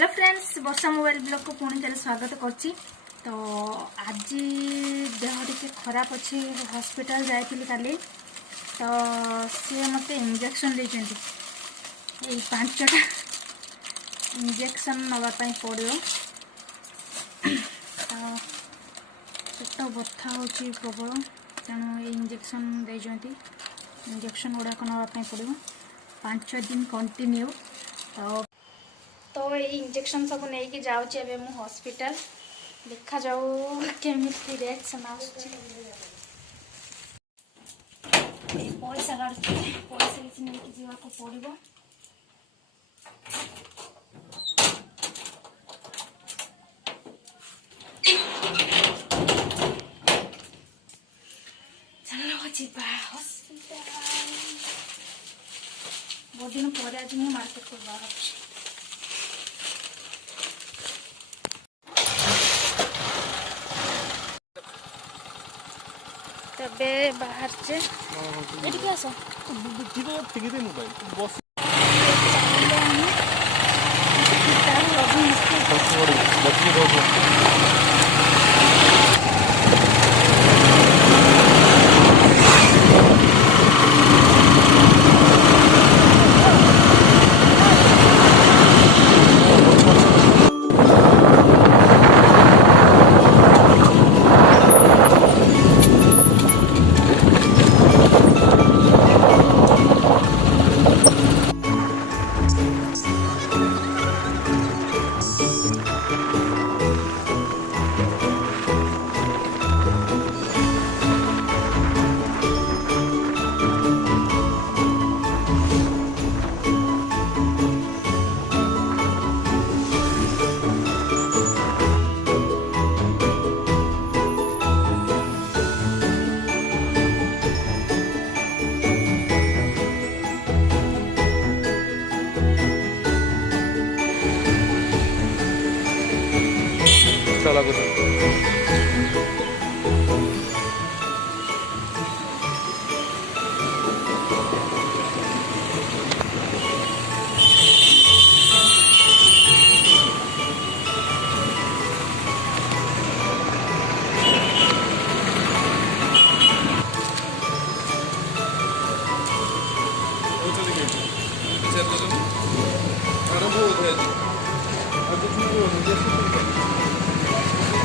Hello friends, वर्षा mobile blog को पुणी थे स्वागत करछि। तो आज देह टे खराब अच्छी हॉस्पिटल जाइली काली। तो सी मत इंजेक्शन देते 5टा इंजेक्शन नापी पड़ो। तो पेट बथा हो प्रबल, तेणु ये इंजेक्शन देते इंजेक्शन गुड़ाक नापी पड़ो 5 दिन कंटिन्यू। तो ये इंजेक्शन सब नहीं जाऊँगी मु हॉस्पिटल, देखा जाऊ केमिति रिएक्शन पैसा काटुचे पैसा किसी नहीं जावाक पड़ो। चलो जीवा हॉस्पिटल। बहुत दिन पर आज मुझे मार्केट को बाहर तबे बाहर से एठी आस चला कुछ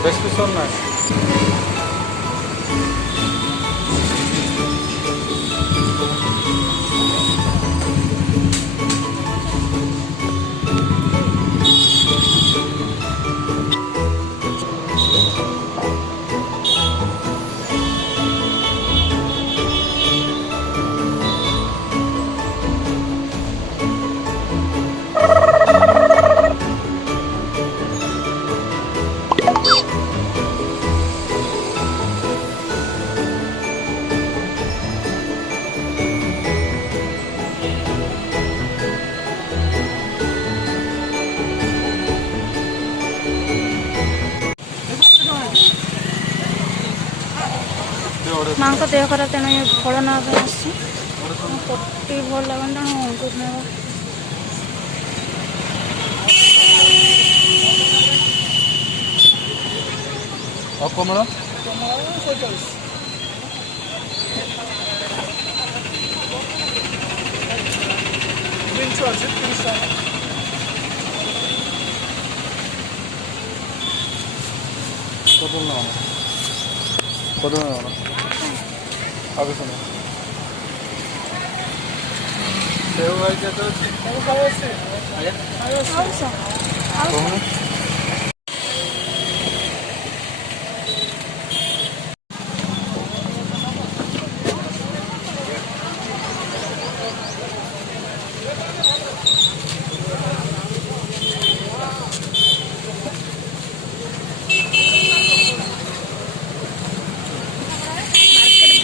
prescription na माँ को देह खराब तेणु ये फल ना पट्टी भल लगे तेणु कमल आगे सुनो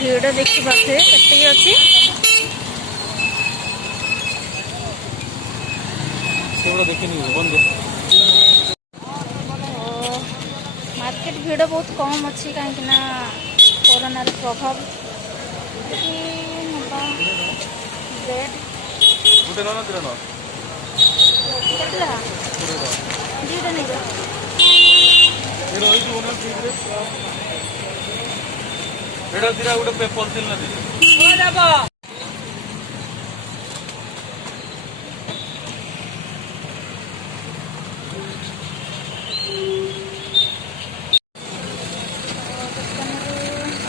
भिड़ देखी पारे कटे अच्छी मार्केट भिड़ बहुत कम अच्छी कहीं कोरोनार प्रभाव ब्रेड ଏଇଟା ଦିଟା ଗୋଟେ ପେପର ଥିଲା ଦିଟା।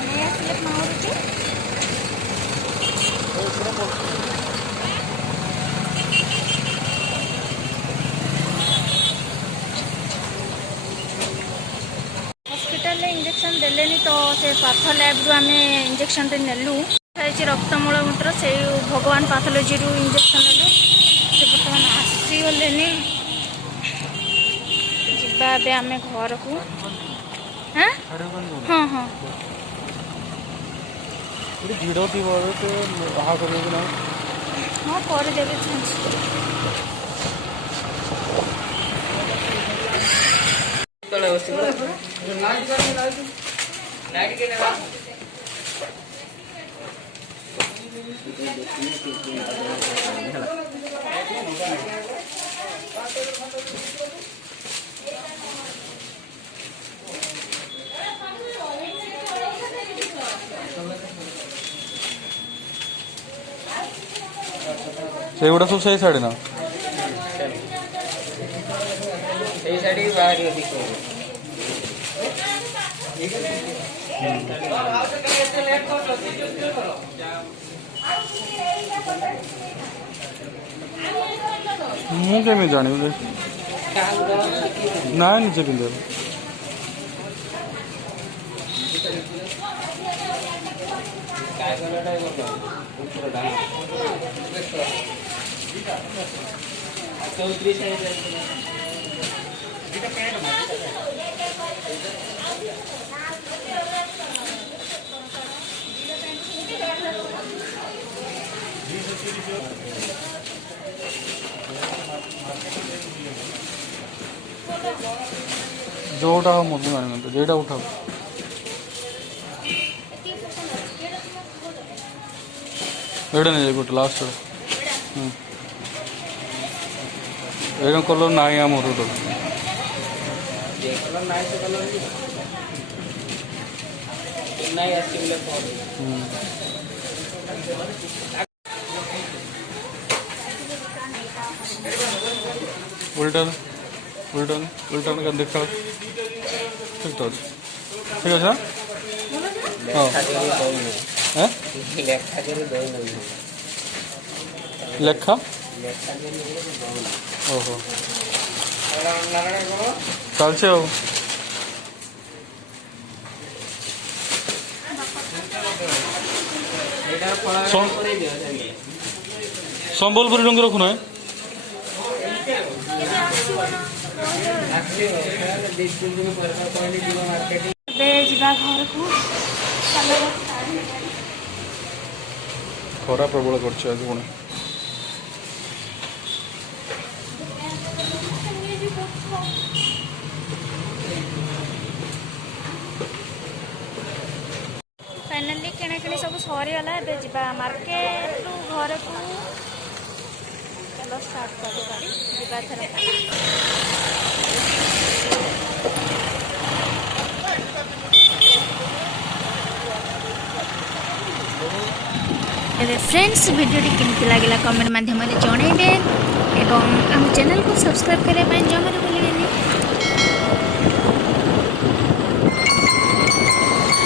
ନେଇ ଆସିଲେ ମାଉରୁଛି हॉस्पिटल इंजेक्शन देलेनी तो से पाथ लैब रु आमे इंजेक्शन टे नेलु रक्तमूल मूत्र से भगवान पाथोलॉजी रु इंजेक्शन नेलु से बर्तमान आसीगलेनी जिबा बे आमे घर को हाँ हाँ हाँ ଭିଡ଼ ଥିବ ସେ ବାହା କରିବେ ନା हाँ करदेवे ସେଗୁଡ଼ା ସବୁ ସେଇ ସାଇଡ଼ ନା ସେଇ ସାଇଡ୍ ବାହାରି ଅଧିକ ମୁଁ କେମିତି ଜାଣିବି ନା ନିଜେ ପିନ୍ଧିବ जोटा हो मुझे जानी जेटा उठाओ एड़ा नहीं गोटे लास्ट एड़ा कलर ना आम रोड उल्टन उल्टन उल्टन का देखा ठीक तो ठीक है हाँ लेखा ओहो चलছে ଆଉ ସମ୍ବଲପୁରୀ ରଙ୍ଗ ରଖୁନା ଖରା ପ୍ରବଳ କରୁଛି ଆଜି ପୁଣି फाइनाली किणाकिणी सब सरीगला ए जा मार्केट रु घर को चलो स्टार्ट कर फ्रेंड्स वीडियो केमती लगे कमेंट माध्यम जनइबे एवं आम चैनल को सब्सक्राइब करने जमार